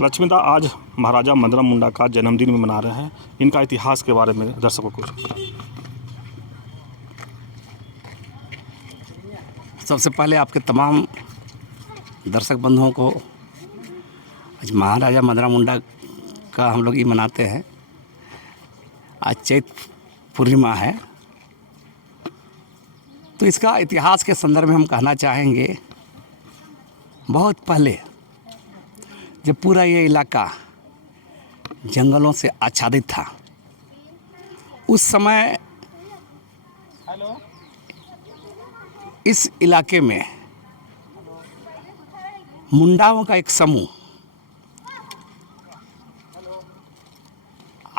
लक्ष्मीदा आज महाराजा मदन मुंडा का जन्मदिन भी मना रहे हैं। इनका इतिहास के बारे में दर्शकों को सबसे पहले आपके तमाम दर्शक बंधुओं को आज महाराजा मदन मुंडा का हम लोग ये मनाते हैं। आज चैत्र पूर्णिमा है, तो इसका इतिहास के संदर्भ में हम कहना चाहेंगे, बहुत पहले जब पूरा ये इलाका जंगलों से आच्छादित था, उस समय इस इलाके में मुंडाओं का एक समूह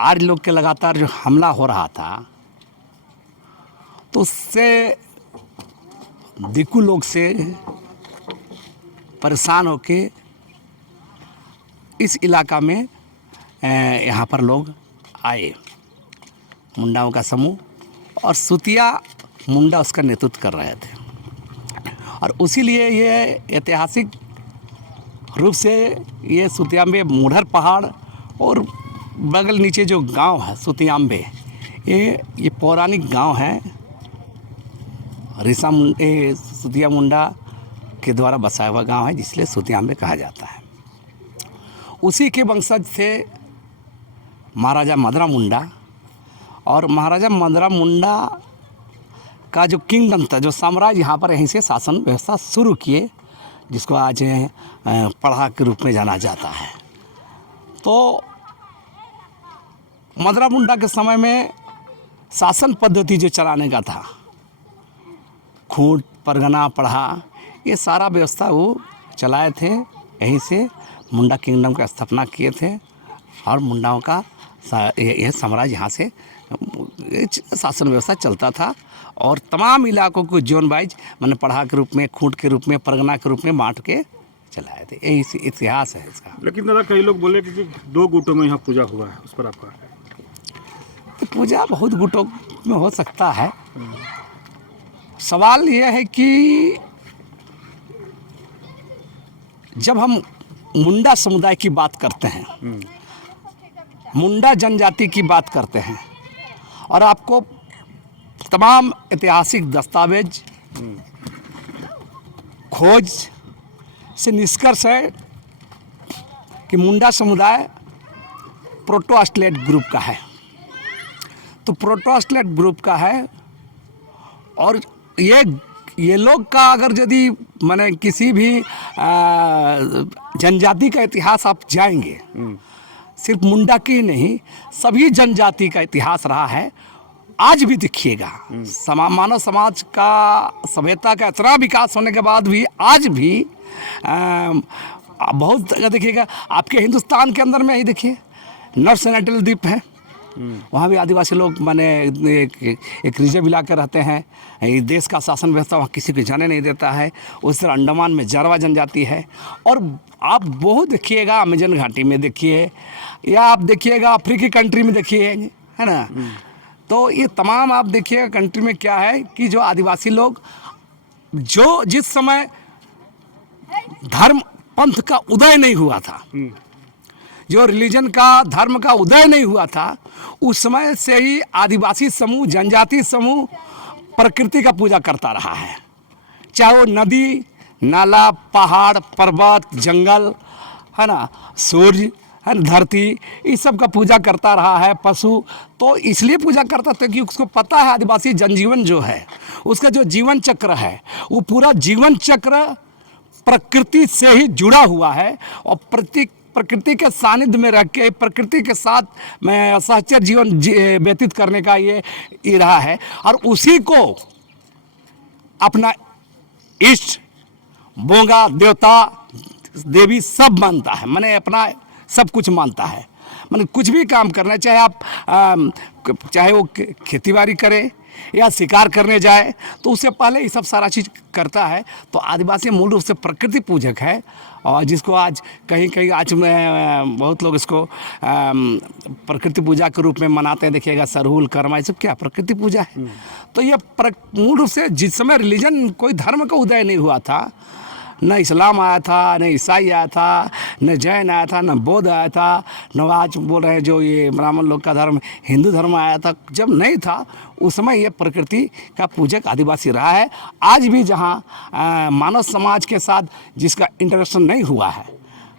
आर्य लोग के लगातार जो हमला हो रहा था, तो उससे दिक्कू लोग से परेशान होके इस इलाका में यहाँ पर लोग आए, मुंडाओं का समूह, और सुतिया मुंडा उसका नेतृत्व कर रहे थे। और उसी लिए ये ऐतिहासिक रूप से ये सुतियाम्बे मुढ़र पहाड़ और बगल नीचे जो गांव है सुतियाम्बे, ये पौराणिक गांव है। सुतिया मुंडा के द्वारा बसाया हुआ गांव है, जिसलिए सुतियाम्बे कहा जाता है। उसी के वंशज थे महाराजा मदन मुंडा, और महाराजा मदन मुंडा का जो किंगडम था, जो साम्राज्य, यहाँ पर यहीं से शासन व्यवस्था शुरू किए, जिसको आज पढ़ा के रूप में जाना जाता है। तो मदन मुंडा के समय में शासन पद्धति जो चलाने का था, खूंट, परगना, पढ़ा, ये सारा व्यवस्था वो चलाए थे। यहीं से मुंडा किंगडम का स्थापना किए थे, और मुंडाओं का यह साम्राज्य यहाँ से शासन व्यवस्था चलता था, और तमाम इलाकों को जोन वाइज मैंने पढ़ा के रूप में, खूंट के रूप में, परगना के रूप में बांट के चलाए थे। यही इतिहास है इसका। लेकिन दादा, कई लोग बोले कि 2 गुटों में यहाँ पूजा हुआ है, उस पर आपका? तो पूजा बहुत गुटों में हो सकता है। सवाल यह है कि जब हम मुंडा समुदाय की बात करते हैं, मुंडा जनजाति की बात करते हैं, और आपको तमाम ऐतिहासिक दस्तावेज खोज से निष्कर्ष है कि मुंडा समुदाय प्रोटो-ऑस्ट्रेलेट ग्रुप का है। तो प्रोटो-ऑस्ट्रेलेट ग्रुप का है, और ये लोग का अगर यदि माने किसी भी जनजाति का इतिहास आप जाएंगे, सिर्फ मुंडा की नहीं, सभी जनजाति का इतिहास रहा है। आज भी देखिएगा, मानव समाज का, सभ्यता का इतना विकास होने के बाद भी आज भी बहुत जगह देखिएगा। आपके हिंदुस्तान के अंदर में ही देखिए, नॉर्थ सेनेटल द्वीप है, वहाँ भी आदिवासी लोग माने एक रिजर्व इलाके रहते हैं। ये देश का शासन व्यवस्था वहाँ किसी को जाने नहीं देता है। उस तरह अंडमान में जारवा जनजाति है, और आप बहुत देखिएगा अमेजन घाटी में देखिए, या आप देखिएगा अफ्रीकी कंट्री में देखिए, है ना। तो ये तमाम आप देखिएगा कंट्री में क्या है कि जो आदिवासी लोग, जो जिस समय धर्म पंथ का उदय नहीं हुआ था, जो रिलीजन का, धर्म का उदय नहीं हुआ था, उस समय से ही आदिवासी समूह, जनजाति समूह प्रकृति का पूजा करता रहा है। चाहे वो नदी, नाला, पहाड़, पर्वत, जंगल, है ना, सूर्य, है ना, धरती, इस सब का पूजा करता रहा है। पशु, तो इसलिए पूजा करता था कि उसको पता है आदिवासी जनजीवन जो है, उसका जो जीवन चक्र है, वो पूरा जीवन चक्र प्रकृति से ही जुड़ा हुआ है, और प्रकृति के सानिध्य में रह के, प्रकृति के साथ में सहचर जीवन व्यतीत करने का ये रहा है। और उसी को अपना इष्ट, बोंगा, देवता, देवी सब मानता है, माने अपना सब कुछ मानता है। माने कुछ भी काम करना, चाहे आप चाहे वो खेतीबाड़ी करे या शिकार करने जाए, तो उससे पहले ये सब सारा चीज़ करता है। तो आदिवासी मूल रूप से प्रकृति पूजक है, और जिसको आज कहीं कहीं आज में बहुत लोग इसको प्रकृति पूजा के रूप में मनाते हैं। देखिएगा सरहुल, कर्मा, ये सब क्या प्रकृति पूजा है। तो ये मूल रूप से जिस समय रिलीजन, कोई धर्म का उदय नहीं हुआ था, न इस्लाम आया था, न ईसाई आया था, न जैन आया था, न बौद्ध आया था, न आज बोल रहे हैं जो ये ब्राह्मण लोग का धर्म हिंदू धर्म आया था। जब नहीं था उस समय ये प्रकृति का पूजक आदिवासी रहा है। आज भी जहाँ मानव समाज के साथ जिसका इंटरेक्शन नहीं हुआ है,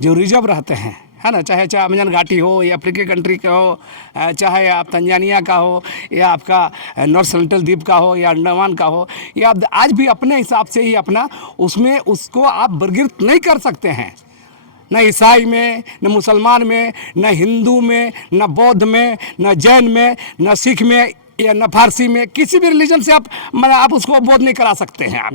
जो रिजर्व रहते हैं, है ना, चाहे अमेजन घाटी हो या अफ्रीकी कंट्री का हो, चाहे आप तंजानिया का हो या आपका नॉर्थ सेंट्रल द्वीप का हो या अंडमान का हो, या आप आज भी अपने हिसाब से ही अपना उसमें उसको आप वर्गीकृत नहीं कर सकते हैं। न ईसाई में, न मुसलमान में, न हिंदू में, न बौद्ध में, न जैन में, न सिख में या न फारसी में, किसी भी रिलीजन से आप उसको बोध नहीं करा सकते हैं आप।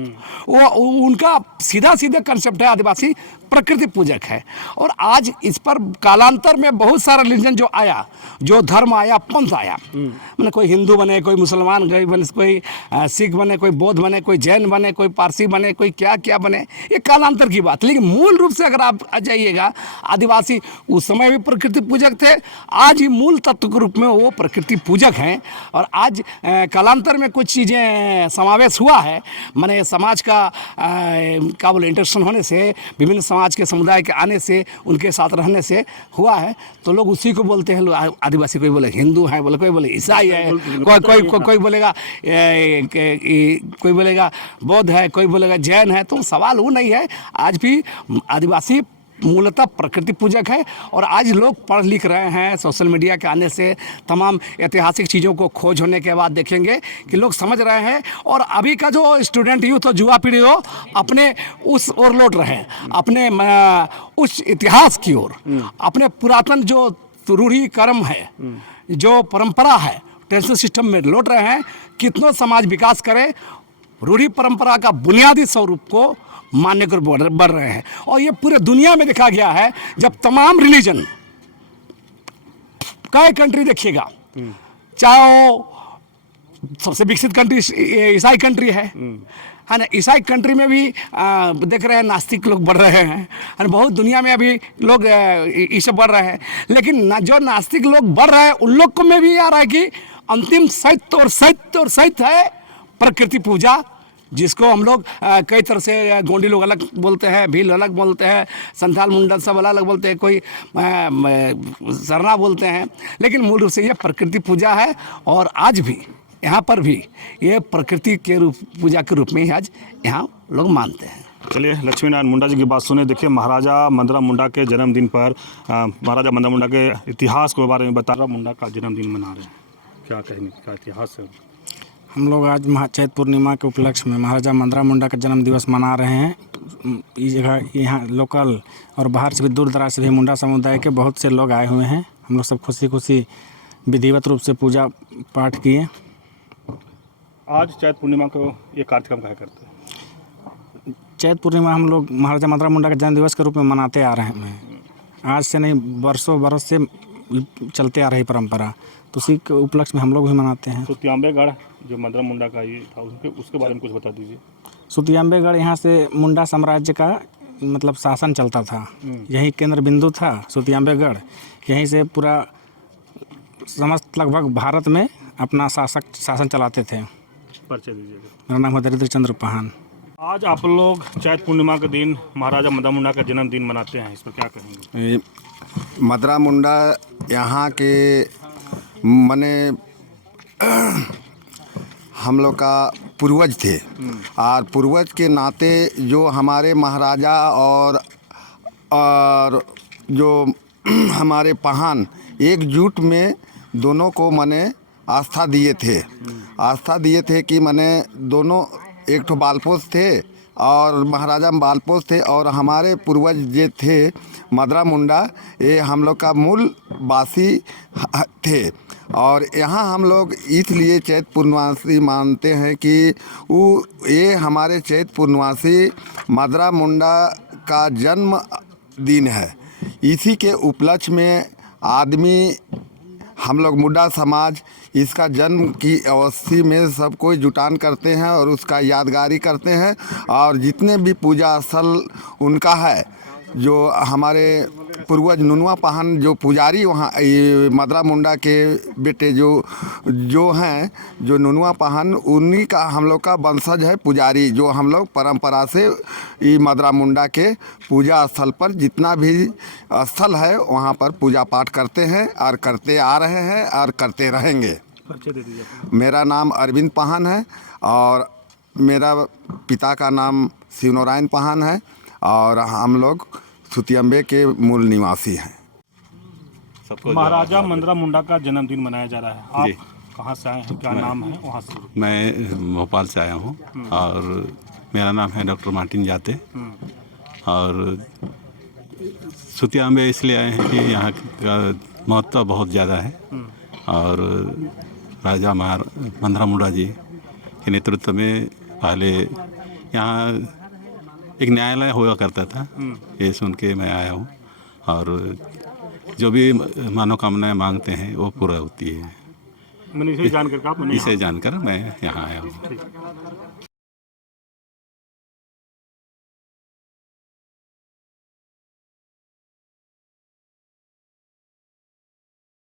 वो उनका सीधा सीधा कंसेप्ट है आदिवासी प्रकृति पूजक है। और आज इस पर कालांतर में बहुत सारा रिलीजन जो आया, जो धर्म आया, पंथ आया, मैंने कोई हिंदू बने, कोई मुसलमान बने, कोई सिख बने, कोई बौद्ध बने, कोई जैन बने, कोई पारसी बने, कोई क्या क्या बने, ये कालांतर की बात। लेकिन मूल रूप से अगर आप आ जाइएगा, आदिवासी उस समय भी प्रकृति पूजक थे, आज ही मूल तत्व के रूप में वो प्रकृति पूजक हैं। और आज कालांतर में कुछ चीज़ें समावेश हुआ है, माने समाज का बोले इंटरेक्शन होने से, विभिन्न समाज के समुदाय के आने से, उनके साथ रहने से हुआ है, तो लोग उसी को बोलते हैं आदिवासी। कोई बोले हिंदू है, बोले कोई बोले ईसाई है, कोई बोलेगा कोई बोलेगा बौद्ध है, कोई बोलेगा जैन है। तो सवाल वो नहीं है, आज भी आदिवासी मूलतः प्रकृति पूजक है। और आज लोग पढ़ लिख रहे हैं, सोशल मीडिया के आने से तमाम ऐतिहासिक चीज़ों को खोज होने के बाद देखेंगे कि लोग समझ रहे हैं। और अभी का जो स्टूडेंट यूथ हो, युवा पीढ़ी हो, अपने उस ओर लौट रहे हैं, अपने उस इतिहास की ओर, अपने पुरातन जो रूढ़ी कर्म है, जो परंपरा है, ट्रेडिशनल सिस्टम में लौट रहे हैं। कितना समाज विकास करे, रूढ़ी परंपरा का बुनियादी स्वरूप को मानने को बढ़ रहे हैं। और ये पूरे दुनिया में देखा गया है, जब तमाम रिलीजन, कई कंट्री देखिएगा, चाहे वो सबसे विकसित कंट्री ईसाई कंट्री है ना, ईसाई कंट्री में भी देख रहे हैं नास्तिक लोग बढ़ रहे हैं, और बहुत दुनिया में अभी लोग इससे बढ़ रहे हैं। लेकिन जो नास्तिक लोग बढ़ रहे हैं, उन लोग को में भी आ रहा है कि अंतिम सत्य है प्रकृति पूजा, जिसको हम लोग कई तरह से गोंडी लोग अलग बोलते हैं, भील अलग बोलते हैं, संथाल मुंडा सब अलग बोलते हैं, कोई सरना बोलते हैं। लेकिन मूल रूप से ये प्रकृति पूजा है। और आज भी यहाँ पर भी ये प्रकृति के रूप पूजा के रूप में ही आज यहाँ लोग मानते हैं। चलिए लक्ष्मी नारायण मुंडा जी की बात सुने। देखिए, महाराजा मदरा मुंडा के जन्मदिन पर महाराजा मदरा मुंडा के इतिहास के बारे में बता रहा, मुंडा का जन्मदिन मना रहे हैं, क्या कहने का इतिहास है? हम लोग आज चैत पूर्णिमा के उपलक्ष्य में महाराजा मदरा मुंडा का जन्म दिवस मना रहे हैं। इस जगह यहाँ लोकल और बाहर से भी, दूर दराज से भी मुंडा समुदाय के बहुत से लोग आए हुए हैं। हम लोग सब खुशी विधिवत रूप से पूजा पाठ किए। आज चैत पूर्णिमा को ये कार्यक्रम क्या करते हैं? चैत पूर्णिमा हम लोग महाराजा मदरा मुंडा के जन्म दिवस के रूप में मनाते आ रहे हैं। आज से नहीं, वर्षों बरस से चलते आ रही परंपरा, तो उसी के उपलक्ष्य में हम लोग भी मनाते हैं। सुतियांबेगढ़ जो मदरा मुंडा का ये था, उसके बारे में कुछ बता दीजिए। सुतियांबेगढ़ यहाँ से मुंडा साम्राज्य का मतलब शासन चलता था, यही केंद्र बिंदु था सुतियांबेगढ़। यहीं से पूरा समस्त लगभग भारत में अपना शासन चलाते थे। परिचय दीजिए। मेरा नाम है दरिद्र चंद्र पाहन। आज आप लोग चैत पूर्णिमा के दिन महाराजा मदरा मुंडा का जन्मदिन मनाते हैं, इस पर क्या कहेंगे? मदरा मुंडा यहाँ के माने हम लोग का पूर्वज थे, और पूर्वज के नाते जो हमारे महाराजा और जो हमारे पाहन एकजुट में दोनों को माने आस्था दिए थे कि माने दोनों एक तो बालपोष थे और महाराजा बालपोष थे, और हमारे पूर्वज जो थे मदरा मुंडा, ये हम लोग का मूल वासी थे। और यहाँ हम लोग इसलिए चैत पूर्णवासी मानते हैं कि ये हमारे चैत पूर्णवासी मदरा मुंडा का जन्म दिन है। इसी के उपलक्ष्य में आदमी, हम लोग मुंडा समाज इसका जन्म की अवधि में सब कोई जुटान करते हैं और उसका यादगारी करते हैं। और जितने भी पूजा स्थल उनका है, जो हमारे पूर्वज नुनुआ पाहन जो पुजारी वहाँ ये मदरा मुंडा के बेटे जो हैं, जो नुनुआ पाहन, उन्हीं का हम लोग का वंशज है पुजारी, जो हम लोग परंपरा से ये मदरा मुंडा के पूजा स्थल पर जितना भी स्थल है वहाँ पर पूजा पाठ करते हैं और करते आ रहे हैं और करते रहेंगे। परिचय दे दीजिए अपना। मेरा नाम अरविंद पाहन है और मेरा पिता का नाम शिवनारायण पाहन है और हम लोग सुतियम्बे के मूल निवासी हैं। महाराजा मंदरा मुंडा का जन्मदिन मनाया जा रहा है, जी। आप कहाँ से आए हैं, क्या नाम है, वहाँ से? मैं भोपाल से आया हूँ और मेरा नाम है डॉक्टर मार्टिन जाते और सुतियाम्बे इसलिए आए हैं कि यहाँ का महत्व बहुत ज़्यादा है और राजा मंदरा मुंडा जी के नेतृत्व में पहले यहाँ एक न्यायालय हुआ करता था, ये सुन के मैं आया हूँ और जो भी मनोकामनाएं मांगते हैं वो पूरा होती है। मैंने इसे जानकर कहा, मैंने इसे जानकर मैं यहाँ आया हूँ।